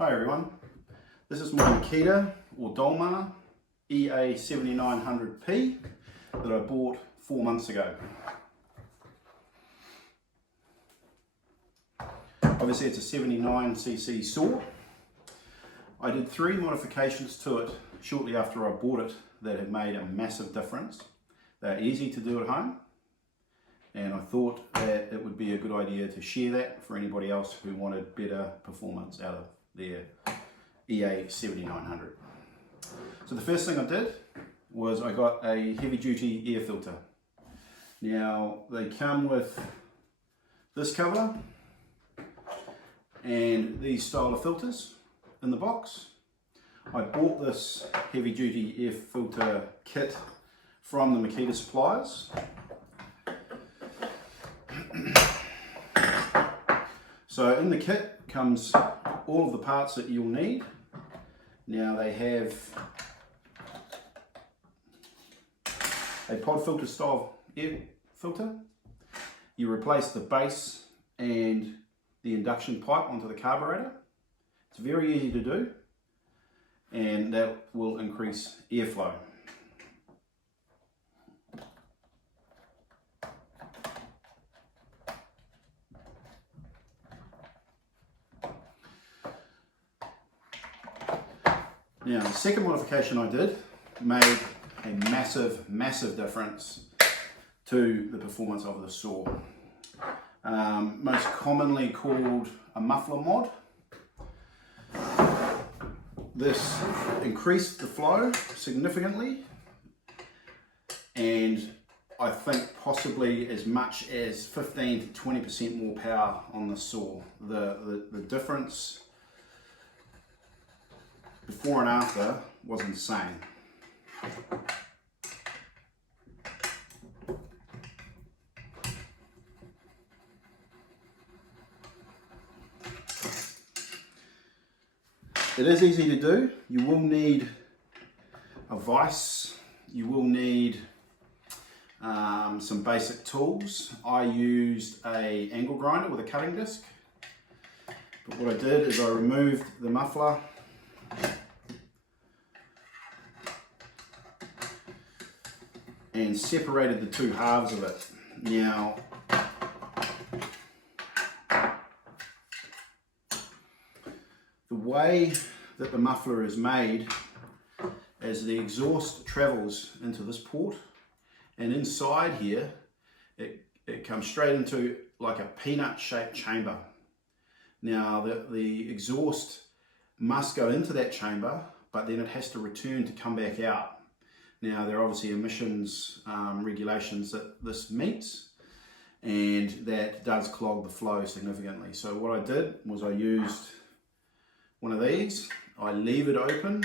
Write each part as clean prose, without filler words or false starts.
Hi everyone, this is my Makita or Dolmar EA7900P that I bought 4 months ago. Obviously it's a 79cc saw. I did 3 modifications to it shortly after I bought it that have made a massive difference. They're easy to do at home, and I thought that it would be a good idea to share that for anybody else who wanted better performance out of their EA7900. So the first thing I did was I got a heavy duty air filter. Now they come with this cover and these style of filters in the box. I bought this heavy duty air filter kit from the Makita suppliers. So in the kit comes all of the parts that you'll need. Now they have a pod filter style air filter. You replace the base and the induction pipe onto the carburetor. It's very easy to do, and that will increase airflow. Now, the second modification I did made a massive difference to the performance of the saw. Most commonly called a muffler mod. This increased the flow significantly, and I think possibly as much as 15 to 20% more power on the saw. The difference before and after was insane. It is easy to do. You will need a vise, you will need some basic tools. I used an angle grinder with a cutting disc, but what I did is I removed the muffler and separated the two halves of it. Now, the way that the muffler is made, as the exhaust travels into this port, and inside here, it comes straight into like a peanut shaped chamber. Now, the exhaust must go into that chamber, but then it has to return to come back out. Now, there are obviously emissions regulations that this meets, and that does clog the flow significantly. So what I did was I used one of these. I levered open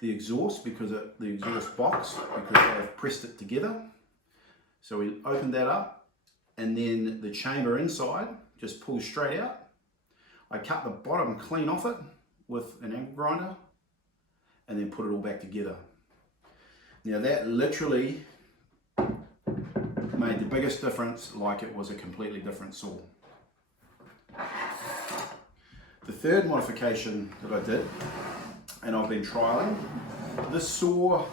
the exhaust the exhaust box, because I've pressed it together. So we opened that up, and then the chamber inside just pulls straight out. I cut the bottom clean off it with an angle grinder, and then put it all back together. Now that literally made the biggest difference, like it was a completely different saw. The third modification that I did, and I've been trialing, this saw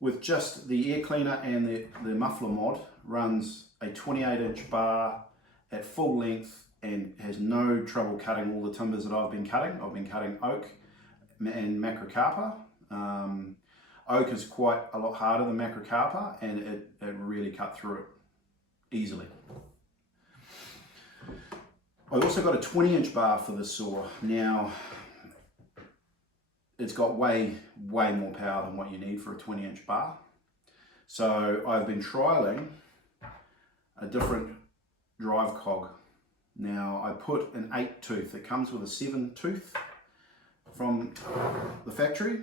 with just the air cleaner and the muffler mod runs a 28-inch bar at full length and has no trouble cutting all the timbers that I've been cutting. I've been cutting oak and macrocarpa. Oak is quite a lot harder than macrocarpa, and it really cut through it easily. I also got a 20-inch bar for this saw. Now, it's got way more power than what you need for a 20-inch bar. So I've been trialing a different drive cog. Now, I put an 8 tooth. It comes with a 7 tooth from the factory.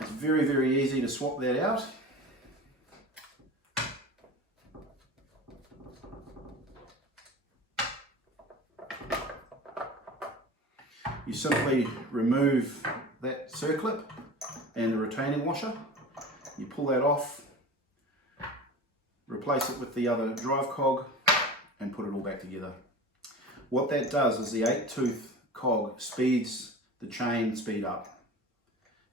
It's very easy to swap that out. You simply remove that circlip and the retaining washer. You pull that off, replace it with the other drive cog, and put it all back together. What that does is the 8-tooth cog speeds the chain speed up.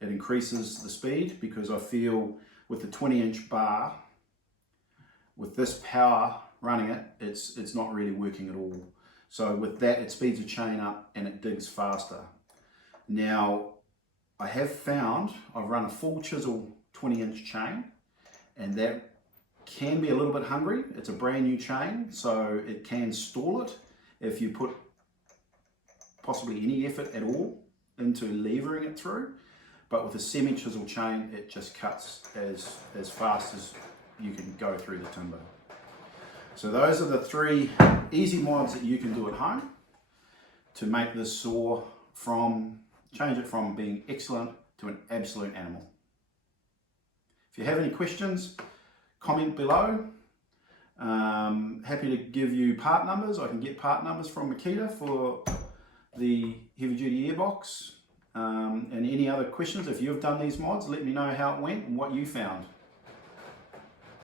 It increases the speed because I feel with the 20-inch bar, with this power running it, it's not really working at all. So with that, it speeds the chain up and it digs faster. Now, I have found, I've run a full chisel 20-inch chain, and that can be a little bit hungry. It's a brand new chain, so it can stall it if you put possibly any effort at all into levering it through. But with a semi-chisel chain, it just cuts as fast as you can go through the timber. So those are the 3 easy mods that you can do at home to make this saw change it from being excellent to an absolute animal. If you have any questions, comment below. Happy to give you part numbers. I can get part numbers from Makita for the heavy duty airbox. And any other questions, if you've done these mods, let me know how it went and what you found.